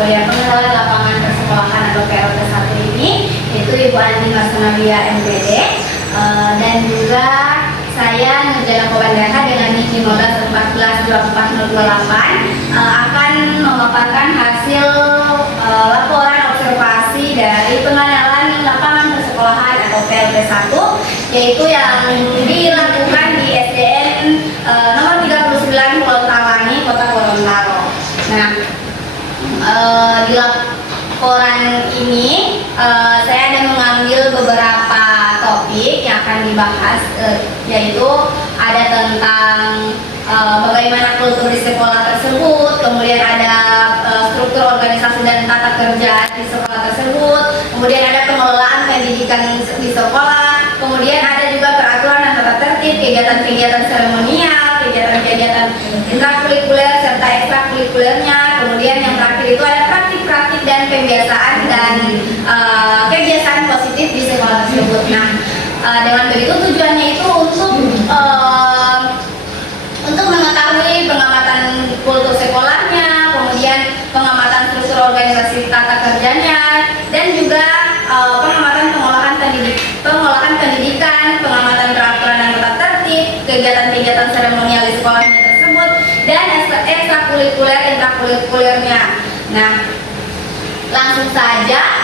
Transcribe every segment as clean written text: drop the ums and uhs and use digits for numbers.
kuliah pengenalan lapangan persekolahan atau PLP1 ini, yaitu Ibu Andi Marsanabia MPD, dan juga saya Nurjana Kowandaha dengan NIM 142142428 akan memaparkan hasil laporan observasi dari pengenalan lapangan persekolahan atau PLP1, yaitu yang dilakukan di SDN nomor 39 Pulau Talangi, Kota Gorontalo. Nah, di laporan ini saya ada mengambil beberapa topik yang akan dibahas, yaitu ada tentang bagaimana kultur di sekolah tersebut, kemudian ada struktur organisasi dan tata kerja di sekolah tersebut, kemudian ada pengelolaan pendidikan di sekolah, kemudian ada juga peraturan dan tata tertib, kegiatan-kegiatan seremonial, kegiatan-kegiatan intrakurikuler serta ekstrakurikulernya, kemudian yang terakhir itu ada praktik-praktik dan pembiasaan dan kebiasaan positif di sekolah tersebut. Nah, dengan begitu tujuannya itu untuk mengetahui pengamatan kultur sekolahnya, kemudian pengamatan struktur organisasi tata kerjanya, dan juga pengamatan pengolahan pendidikan, pengamatan peraturan dan tata tertib, kegiatan-kegiatan seremonial di sekolahnya tersebut, dan intrakurikulernya. Nah, langsung saja.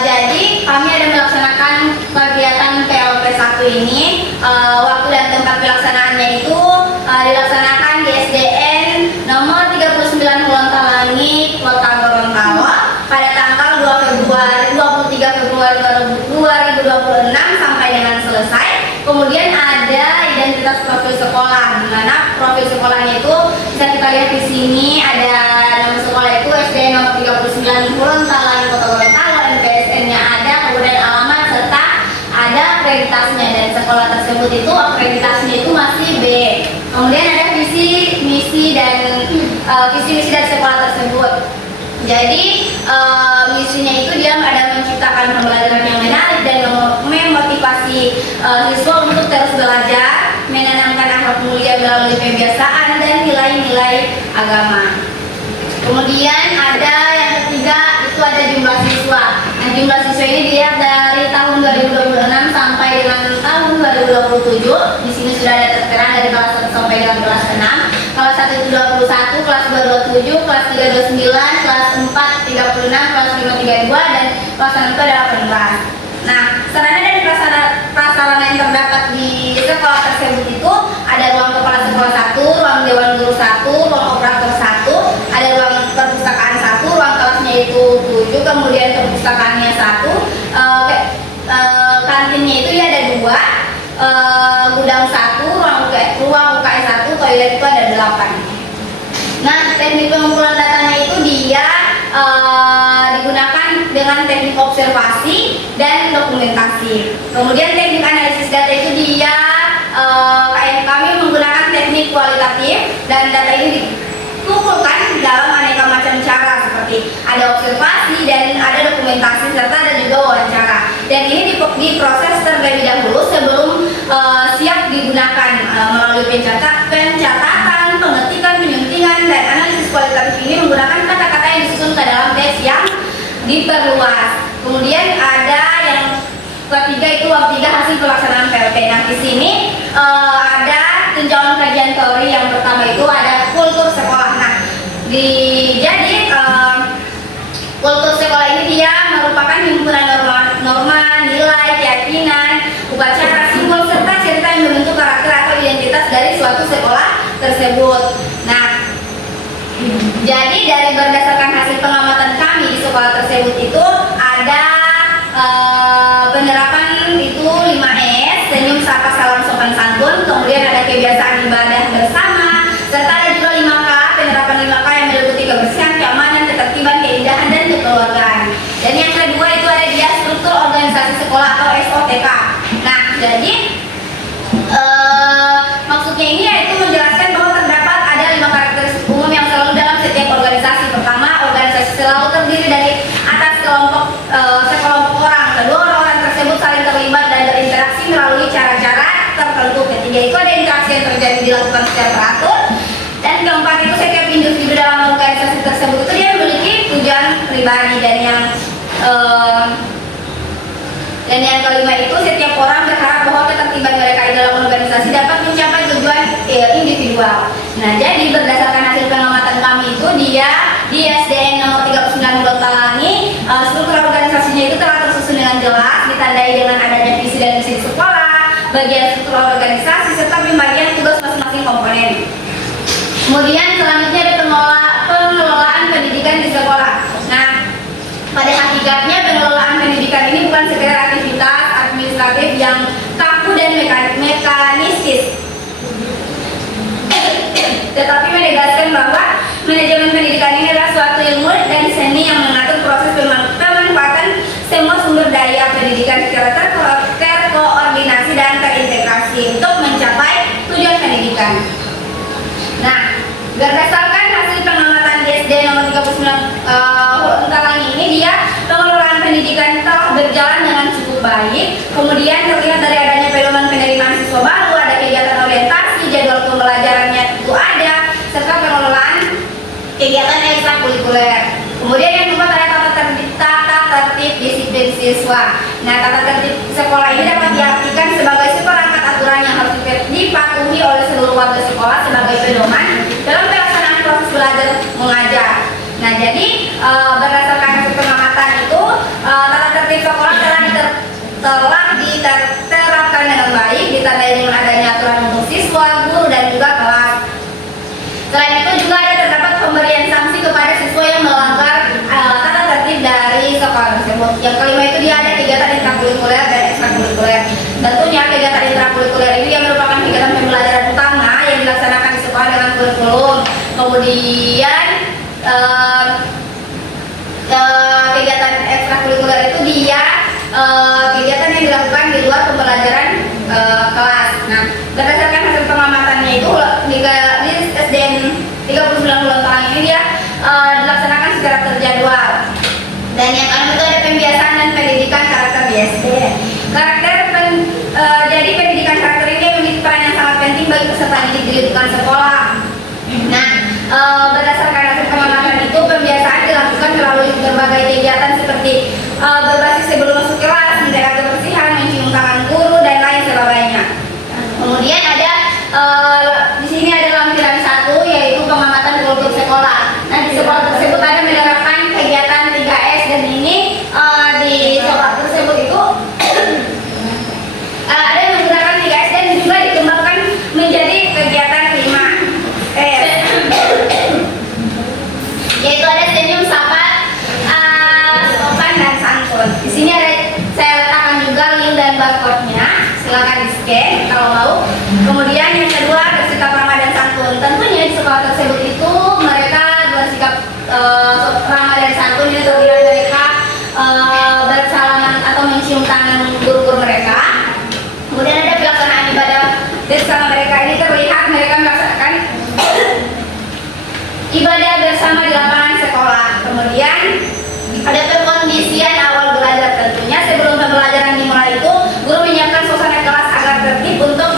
Jadi kami ada melaksanakan kegiatan PLP1 ini. Waktu dan tempat pelaksanaannya itu dilaksanakan di SDN nomor 39 Pulau Talangi, Kota Gorontalo pada tanggal 23 Februari 2026 sampai dengan selesai. Kemudian ada identitas profil sekolah, di mana profil sekolahnya itu bisa kita lihat di sini. Ada nama sekolah itu SDN nomor 39 Pulau Talangi, Kota Gorontalo, NPSN-nya ada, kemudian alamat serta ada akreditasinya, dan sekolah tersebut itu akreditasinya itu masih B. Kemudian ada visi misi dari sekolah tersebut. Jadi misinya itu dia ada menciptakan pembelajaran yang menarik dan memotivasi siswa untuk terus belajar, menanamkan akhlak mulia melalui kebiasaan dan nilai-nilai agama. Kemudian ada yang ketiga, itu ada jumlah siswa. Nah, jumlah siswa ini dilihat dari tahun 2026 sampai dengan tahun 2027. Di sini sudah ada tertera dari kelas 1 sampai dengan kelas 6. Kelas 1 itu 21, kelas 2 27, kelas 3 29, kelas 4 36, kelas 5 32, dan kelas 6 itu ada 18. Nah, sarana dan prasarana yang terdapat di sekolah tersebut itu ada ruang kepala sekolah 1, ruang dewan guru 1, ruang operator 1, ada ruang perpustakaan 1, ruang kelasnya itu 7, kemudian perpustakaannya 1, kantinnya itu ya ada 2, gudang 1, ruang UKS 1, toilet itu ada 8. Nah, teknik pengumpulan datanya itu dia digunakan dengan teknik observasi dan dokumentasi. Kemudian teknik analisis data itu dia kami menggunakan teknik kualitatif, dan data ini dikumpulkan dalam aneka macam cara, seperti ada observasi dan ada dokumentasi serta ada juga wawancara. Dan ini diproses terlebih dahulu sebelum siap digunakan melalui pencatatan, pengetikan, penyuntingan, dan analisis kualitatif ini menggunakan kata-kata yang disusun ke dalam teks yang diperluas. Kemudian ada yang ketiga itu bab 3 hasil pelaksanaan PLP. Nah, di sini ada tinjauan kajian teori. Yang pertama itu ada kultur sekolah. Nah, jadi kultur sekolah ini dia merupakan himpunan norma, nilai, keyakinan, upacara, simbol serta cerita yang membentuk karakter atau identitas dari suatu sekolah tersebut. Nah, jadi dari berdasarkan hasil pengamatan kami di sekolah tersebut itu ada penerapan itu 5S, senyum, sapa, salam, sopan santun, kemudian ada kebiasaan ibadah bersama, serta ada juga 5K, penerapan 5K yang meliputi kebersihan, keamanan, ketertiban, keindahan, dan kekeluargaan. Dan yang kedua itu ada dia struktur organisasi sekolah atau SOTK. Nah, jadi maksudnya ini yaitu menjelaskan bahwa terdapat ada 5 karakteristik umum yang selalu dalam setiap organisasi. Pertama, organisasi selalu terdiri dari atas sekelompok orang. Kedua, orang-orang tersebut saling terlibat dan berinteraksi melalui cara-cara tertentu. Ketiga, itu ada interaksi yang terjadi dilakukan secara teratur. Dan Dan keempat itu setiap individu dalam organisasi tersebut itu dia memiliki tujuan pribadi. Dan yang kelima itu setiap orang berharap bahwa ketertiban mereka di dalam organisasi dapat mencapai tujuan individual. Nah, jadi berdasarkan hasil pengamatan kami itu dia di SDN nomor 39 Talangi, struktur organisasinya itu telah tersusun dengan jelas, ditandai dengan adanya visi dan misi sekolah, bagian struktur organisasi serta pembagian tugas masing-masing komponen. Kemudian selanjutnya ada pengelolaan pendidikan di sekolah. Nah, pada hakikatnya pengelolaan pendidikan ini bukan sekedar aktivitas administratif yang kaku dan mekanistis, tetapi menegaskan bahwa manajemen pendidikan ini adalah suatu ilmu dan seni yang mengatur proses pemanfaatan semua sumber daya pendidikan secara terkoordinasi dan terintegrasi untuk mencapai tujuan pendidikan. Nah, berdasarkan hasil pengamatan di SD nomor 39 Talangi ini, dia pengelolaan pendidikan telah berjalan dengan cukup baik. Kemudian terlihat dari adanya pedoman penerimaan siswa baru, ada kegiatan orientasi, jadwal pembelajarannya itu ada, serta pengelolaan kegiatan ekstrakurikuler. Kemudian yang keempat ada tata tertib disiplin siswa. Nah, tata tertib sekolah ini dapat diartikan sebagai seperangkat aturan yang harus dipatuhi oleh seluruh warga sekolah sebagai pedoman dalam pelaksanaan proses belajar mengajar. Nah, jadi berdasarkan hasil pengamatan itu, tata tertib sekolah telah diterapkan dengan baik, ditandai dengan adanya aturan untuk siswa, guru, dan juga kelas. Selain itu juga ada terdapat pemberian sanksi kepada siswa yang melanggar tata tertib dari sekolah tersebut. Yang kelima itu dia ada kegiatan intrakurikuler dan ekstrakurikuler. Tentunya kegiatan intrakurikuler ini yang merupakan kegiatan pembelajaran utama yang dilaksanakan di sekolah dengan kurikulum. Kemudian kegiatan ekstrakurikuler itu dia kegiatan yang dilakukan di luar pembelajaran kelas. Nah, berdasarkan hasil pengamatannya itu di SDN 39 Talangi ini dia dilaksanakan secara terjadwal. Dan yang keenam itu ada pembiasaan dan pendidikan karakter di SD. Jadi pendidikan karakter ini memiliki peran yang sangat penting bagi peserta didik di lingkungan sekolah. Nah, berdasarkan hasil pengamatan itu, pembiasaan dilakukan melalui berbagai kegiatan seperti berbasis sebelum masuk kelas, menjaga kebersihan, mencium tangan guru, dan lain sebagainya. Kemudian ada di sini ada lampiran 1 yaitu pengamatan kultur sekolah. Nah, di sekolah tersebut ada menerapkan kegiatan 3S dan ini di sekolah tersebut itu ada yang menggunakan 3S dan juga dikembangkan menjadi kegiatan 5S, yaitu ada senyum, sapa, sopan, dan santun. Di sini ada saya letakkan juga link dan barcode-nya, silakan di-scan kalau mau. Kemudian yang kedua bersikap ramah dan santun. Tentunya di sekolah tersebut itu mereka bersikap ramah dan santun. Ini terlihat mereka bersalaman atau mencium tangan guru-guru mereka. Kemudian ada pelaksanaan ibadah bersama mereka. Ini terlihat mereka melaksanakan ibadah bersama di lapangan sekolah. Kemudian ada perkondisian awal belajar. Tentunya sebelum pembelajaran dimulai itu, guru menyiapkan suasana kelas agar tertib untuk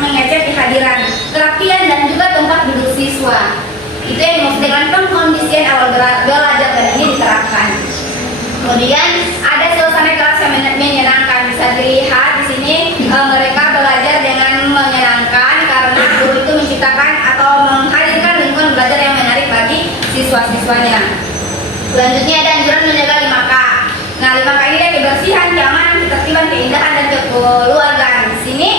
mengecek kehadiran, kerapian, dan juga tempat duduk siswa. Itu yang dimaksud dengan pengkondisian awal belajar, dan ini diterapkan. Kemudian ada suasana kelas yang menyenangkan. Bisa dilihat di sini mereka belajar dengan menyenangkan karena guru itu menciptakan atau menghadirkan lingkungan belajar yang menarik bagi siswa-siswanya. Selanjutnya ada anjuran menjaga 5K. Nah, 5K ini ada kebersihan, keamanan, ketertiban, keindahan, dan kekeluargaan. Di sini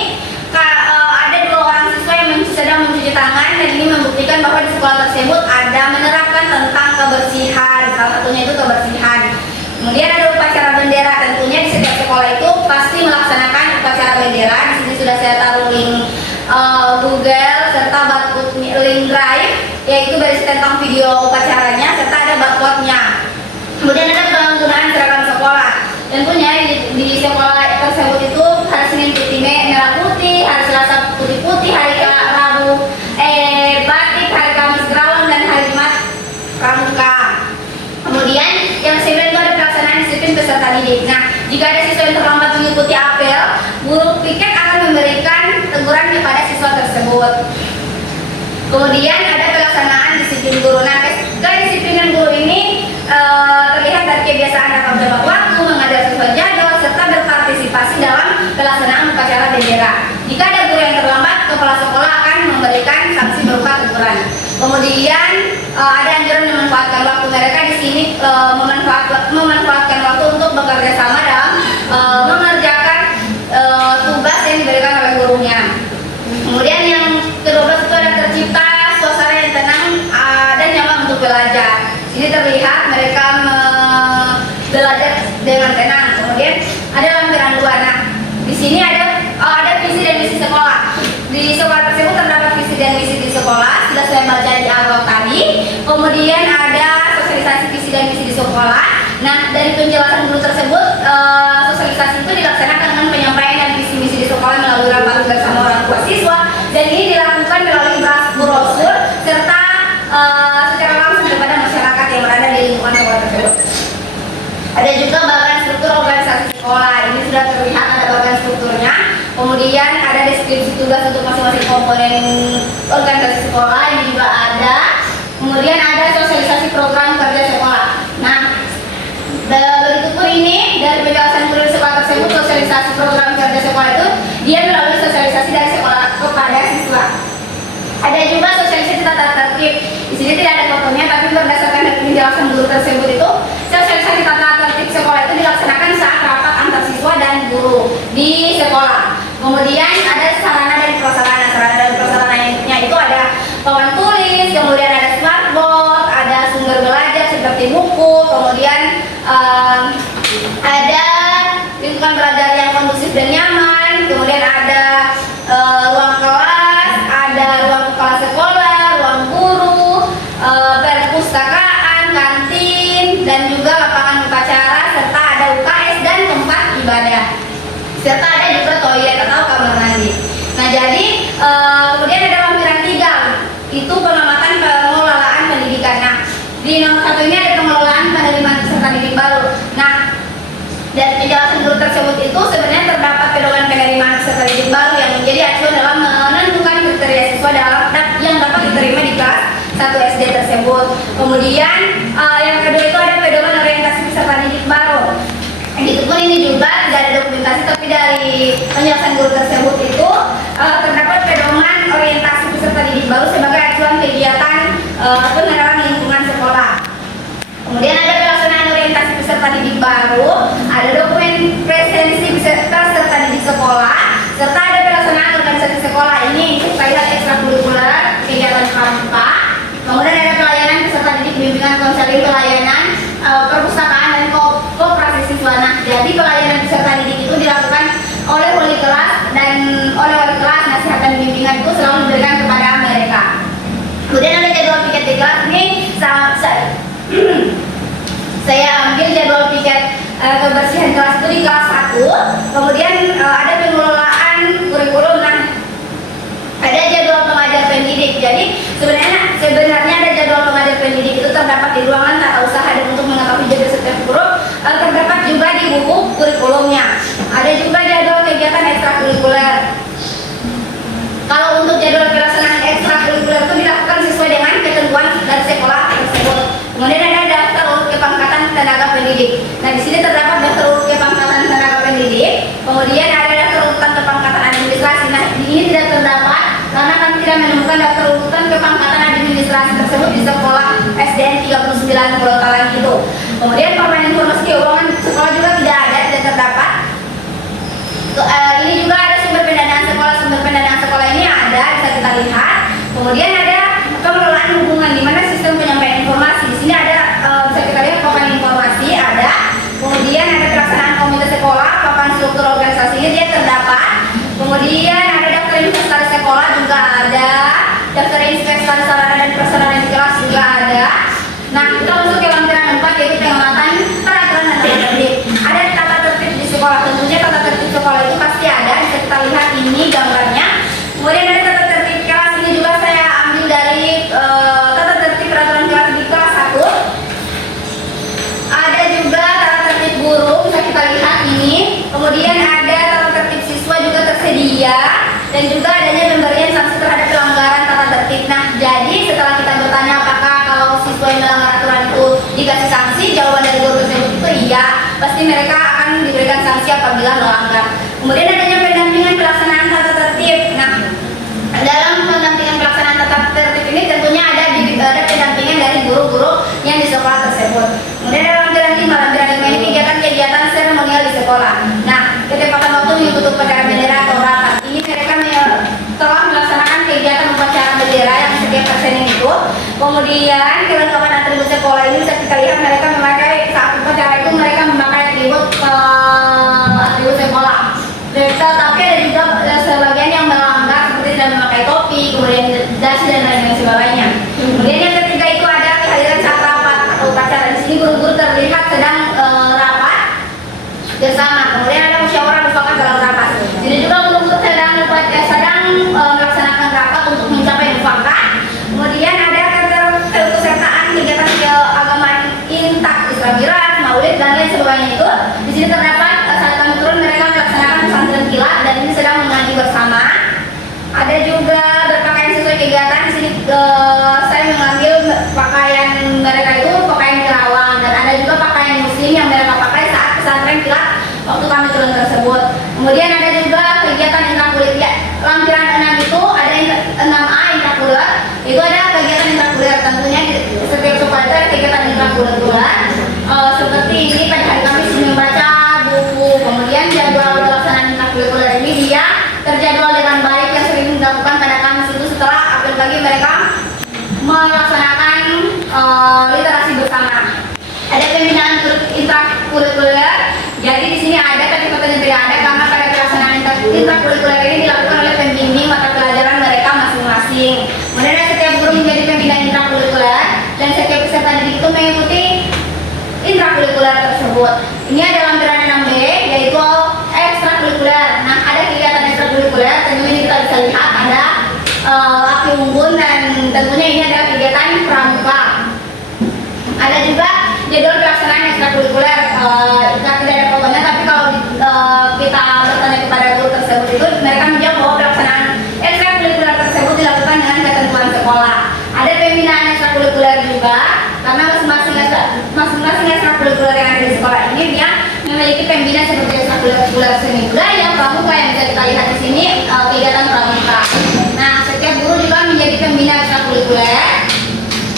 ada 2 orang siswa yang sedang mencuci tangan, dan ini membuktikan bahwa di sekolah tersebut ada menerapkan tentang kebersihan. Salah satunya itu kebersihan. Kemudian ada upacara bendera. Tentunya di setiap sekolah itu pasti melaksanakan upacara bendera. Di sini sudah saya taruh link Google serta barcode link Drive, yaitu berisi tentang video upacaranya serta ada barcode-nya. Kemudian ada penggunaan seragam sekolah. Tentunya di sekolah tersebut itu hari Senin putih merah putih, hari Selasa putih putih, hari Rabu batik, hari Kamis grawon, dan hari Jumat pramuka. Kemudian yang ke-9 itu ada pelaksanaan disiplin peserta didik. Nah, jika ada siswa yang terlambat mengikuti apel, guru piket akan memberikan teguran kepada siswa tersebut. Kemudian ada disiplin guru. Nah, kedisiplinan guru ini terlihat dari kebiasaan dapat tepat waktu, mengajar sesuai jadwal, serta berpartisipasi dalam pelaksanaan upacara bendera. Jika ada guru yang terlambat, kepala sekolah akan memberikan sanksi berupa teguran. Kemudian ada anjuran memanfaatkan waktu. Mereka di sini memanfaatkan waktu untuk bekerja sama dalam mengerjakan tugas yang diberikan oleh gurunya. Kemudian yang ke-12 itu ada tercipta suasana yang tenang dan nyaman untuk belajar. Sini terlihat mereka belajar dengan tenang. Kemudian ada lampiran 2. Nah, di sini ada visi dan misi sekolah. Di sekolah tersebut terdapat visi dan misi di sekolah. Sudah saya baca di awal tadi. Kemudian ada sosialisasi visi dan misi di sekolah. Nah, dari penjelasan guru tersebut, sosialisasi itu dilaksanakan dengan penyampaian dan visi misi di sekolah melalui rapat bersama orang tua siswa, dan ini dilakukan melalui brosur serta secara langsung kepada masyarakat yang berada di lingkungan sekolah tersebut. Ada juga bagian struktur organisasi sekolah. Ini sudah terlihat ada bagian strukturnya. Kemudian ada deskripsi tugas untuk masing-masing komponen organisasi sekolah. Ini juga ada. Kemudian ada sosialisasi program kerja sekolah. Nah, begitupun ini dari penjelasan guru sekolah tersebut, sosialisasi program kerja sekolah itu dia melalui sosialisasi dari sekolah kepada siswa. Ada juga sosialisasi tata tertib. Di sini tidak ada fotonya, tapi berdasarkan dari penjelasan guru tersebut itu, sosialisasi tata tertib sekolah itu dilaksanakan saat rapat antar siswa dan guru di sekolah. Kemudian ada sarana dan prasarana. Sarana dan prasarananya itu ada papan tulis, kemudian ada smartboard, ada sumber belajar seperti buku, kemudian ada lingkungan belajar yang kondusif dan nyaman, kemudian ada ruang kelas, ada ruang kepala sekolah, ruang guru, perpustakaan, kantin, dan juga lapangan upacara, serta ada UKS dan tempat ibadah, serta ada juga toilet atau kamar mandi. Nah, jadi kemudian ada lampiran 3, itu pengamatan pengelolaan pendidikan. Nah, di nomor 1 ini ada pengelolaan penerimaan peserta didik baru. Nah, dari penjelasan guru tersebut itu sebenarnya terdapat pedoman penerimaan peserta didik baru yang menjadi acuan dalam menentukan kriteria siswa yang dapat diterima di kelas 1 SD tersebut. Kemudian yang kedua itu ada pedoman orientasi peserta didik baru. Begitupun ini juga tidak ada dokumentasi, tapi dari penjelasan guru tersebut itu terdapat pedoman orientasi peserta didik baru sebagai acuan kegiatan pengenalan lingkungan sekolah. Kemudian ada pelaksanaan orientasi peserta didik baru, ada dokumen presensi peserta didik sekolah, serta ada pelaksanaan organisasi sekolah. Ini terkait ekstrakurikuler, kegiatan pramuka. Kemudian ada pelayanan peserta didik, bimbingan konseling, pelayanan perpustakaan dan koperasi siswa. Nah, jadi pelayanan peserta didik itu dilakukan oleh wali kelas, dan oleh wali kelas nasihat dan bimbingan itu selalu diberikan kepada mereka. Kemudian ada jadwal piket di kelas. Ini saya ambil jadwal piket kebersihan kelas itu di kelas 1. Kemudian ada pengelolaan kurikulum. Nah, ada jadwal pengajar pendidik. Jadi sebenarnya ada jadwal pengajar pendidik itu terdapat di ruangan tata usaha, dan untuk mengetahui jadwal setiap guru terdapat juga di buku kurikulumnya. Ada juga jadwal kegiatan ekstrakurikuler. Kalau untuk jadwal pelaksanaan ekstrakurikuler itu dilakukan sesuai dengan ketentuan dari sekolah tersebut. Kemudian ada daftar urut kepangkatan tenaga pendidik. Nah, di sini terdapat daftar urut kepangkatan tenaga pendidik. Kemudian ada daftar urutan kepangkatan administrasi. Nah, ini tidak terdapat karena kami tidak menemukan daftar urutan kepangkatan administrasi tersebut di sekolah SDN 39 Gorontalo itu. Kemudian permainan informasi keuangan sekolah juga tidak terdapat. Ini juga ada sumber pendanaan sekolah. Sumber pendanaan sekolah ini ada, bisa kita lihat. Kemudian ada pengelolaan hubungan, di mana sistem penyampaian informasi. Di sini ada bisa kita lihat papan informasi ada. Kemudian ada pelaksanaan komite sekolah, papan struktur organisasinya dia terdapat. Kemudian ada daftar inventaris sekolah juga ada. Daftar inventaris sarana dan prasarana di kelas juga ada. Nah, kita masuk ke lampiran 4, yaitu pengamatan peraturan dan tata tertib. Ada tata tertib di sekolah. Tentunya tata tertib sekolah itu pasti ada. Bisa kita lihat ini gambarnya. Kemudian ada tata tertib kelas. Ini juga saya ambil dari tata tertib peraturan kelas di kelas 1. Ada juga tata tertib guru, bisa kita lihat ini. Kemudian ada tata tertib siswa juga tersedia, dan juga adanya pemberian sanksi terhadap pelanggaran tata tertib. Nah, jadi setelah kita bertanya apakah pasti mereka akan diberikan sanksi apabila melanggar. Kemudian adanya pendampingan pelaksanaan tata tertib. Nah, dalam pendampingan pelaksanaan tata tertib ini tentunya ada pendampingan dari guru-guru yang di sekolah tersebut. Kemudian ada lampiran 5 ini kegiatan seremonial di sekolah. Nah, ketepatan waktu mengikuti upacara bendera atau rapat. Ini mereka telah melaksanakan kegiatan upacara bendera yang setiap persenin itu. Kemudian kelengkapan atribut sekolah ini bisa kita lihat mereka memakai saat upacara itu mereka memakai atribut sekolah. Tapi ada juga sebagian yang melanggar seperti tidak memakai topi, kemudian dasi dan lain sebagainya. Kemudian yang ketiga itu ada kehadiran saat rapat atau upacara. Di sini guru-guru terlihat sedang rapat bersama. Kemudian ada musyawarah mufakat dalam rapat. Jadi juga guru-guru sedang melaksanakan rapat untuk mencapai mufakat. Kemudian ada keikutsertaan kegiatan keagamaan intak, Isra Miraj, Maulid dan lain sebagainya itu. Di sini terdapat saat kami turun mereka melaksanakan pesantren kilat dan ini sedang mengaji bersama. Ada juga berpakaian sesuai kegiatan. Di sini saya mengambil pakaian mereka itu pakaian kerawang dan ada juga pakaian muslim yang mereka pakai saat pesantren kilat waktu kami turun tersebut. Kemudian ada juga kegiatan intrakulier. Lampiran 6 itu ada 6A intrakulier. Itu ada kegiatan intrakulier. Tentunya setiap sekolah itu ada kegiatan intrakulier. Seperti ini pada hari Kamis membaca buku. Kemudian jadwal pelaksanaan intrakulier ini dia terjadwal dengan baik yang sering dilakukan pada Kamis itu setelah apel pagi mereka melaksanakan literasi bersama. Ada pembinaan intrakurikuler. Jadi di sini ada kecepatan yang tidak ada karena pada pelaksanaan intrakurikuler ini dilakukan oleh pembimbing mata pelajaran mereka masing-masing. Kemudian setiap guru menjadi pembina intrakurikuler dan setiap peserta didik itu mengikuti intrakurikuler tersebut. Ini ada lampiran 6B yaitu ekstrakurikuler. Nah, ada kegiatan ekstrakurikuler tentunya kita bisa lihat ada api unggun dan tentunya ini adalah kegiatan pramuka. Ada juga jadwal pelaksanaan ekstrakurikuler. Kita tidak ada pokoknya, tapi kalau kita bertanya kepada guru tersebut itu mereka menjawab bahwa pelaksanaan ekstrakurikuler tersebut dilakukan dengan ketentuan sekolah. Ada pembinaan ekstrakurikuler juga karena masing-masing ekstrakurikuler yang ada di sekolah ini dia memiliki pembina seperti ekstrakurikuler seni budaya, pramuka yang bisa kita lihat di sini kegiatan pramuka. Nah, setiap guru juga menjadi pembina ekstrakurikuler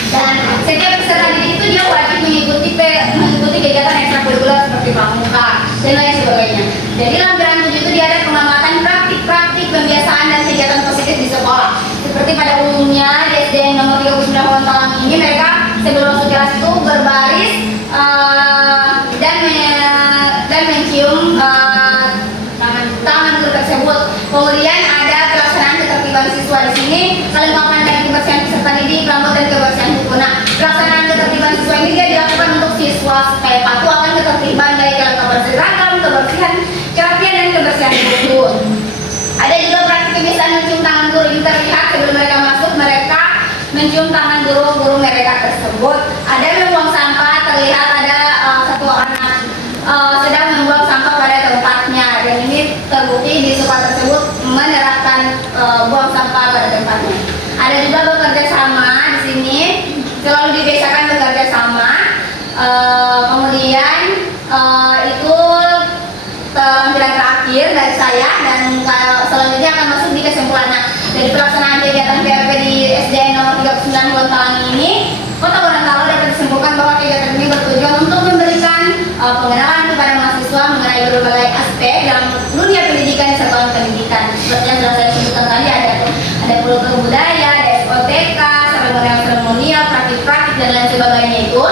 dan setiap peserta didik itu dia wajib mengikuti kegiatan ekstrakurikuler seperti pramuka dan lain sebagainya. Jadi lampiran 7 itu dia ada pengamatan praktik pembiasaan dan kegiatan positif di sekolah. Seperti pada umumnya di SD nomor 39 Talang ini mereka sebelum masuk kelas itu berbaris dan mencium tangan guru tersebut. Kemudian ada pelaksanaan ketertiban siswa di sini, kelengkapan dan kebersihan peserta didik, rambut dan kebersihan buku. Nah, pelaksanaan ketertiban siswa ini dia dilakukan untuk siswa supaya patuh akan ketertiban dari kelengkapan seragam, kebersihan kerapian dan kebersihan buku. Ada juga praktik kebiasaan mencium tangan guru. Ini terlihat sebelum mereka masuk mereka mencium tangan guru mereka tersebut. Ada membuang sampah, terlihat ada satu anak sedang membuang sampah pada tempatnya dan ini terbukti di sekolah tersebut menerapkan buang sampah pada tempatnya. Ada juga bekerja sama di sini, selalu dibiasakan bekerja sama. Kemudian itu lampiran terakhir dari saya dan selanjutnya akan masuk di kesimpulan. Nah, dari pelaksanaan kegiatan PRP di SDN nomor 39 Gorontalo ini, Kota Gorontalo dapat disimpulkan bahwa kegiatan ini bertujuan untuk memberikan pengenalan kepada mahasiswa mengenai berbagai aspek dalam dunia pendidikan di satuan pendidikan. Seperti yang sudah saya sebutkan tadi ada kultur budaya, ada SOTK, seremonial, praktik dan lain sebagainya itu.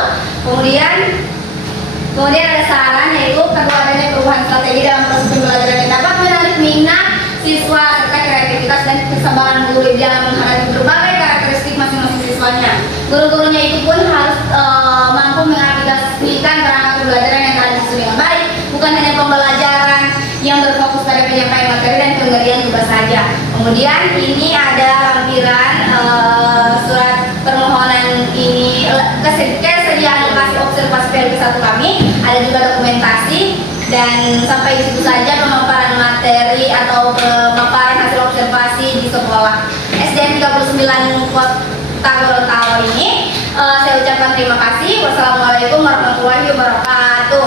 Kemudian ada saran yaitu perlu adanya perubahan strategi dalam proses pembelajaran yang dapat menarik minat siswa serta kreativitas dan kesabaran guru dalam menghadapi berbagai karakteristik masing-masing siswanya. Guru-gurunya itu pun harus mampu mengaplikasikan perangkat pembelajaran yang telah disusun dengan baik, bukan hanya pembelajaran yang berfokus pada penyampaian materi dan pemberian tugas saja. Kemudian ini ada lampiran surat permohonan ini kesediaan lokasi observasi PLP1 kami, ada juga dokumentasi dan sampai di situ saja pemaparan materi atau pemaparan hasil observasi di sekolah SDN 39 Kota Gorontalo ini. Saya ucapkan terima kasih. Wassalamualaikum warahmatullahi wabarakatuh.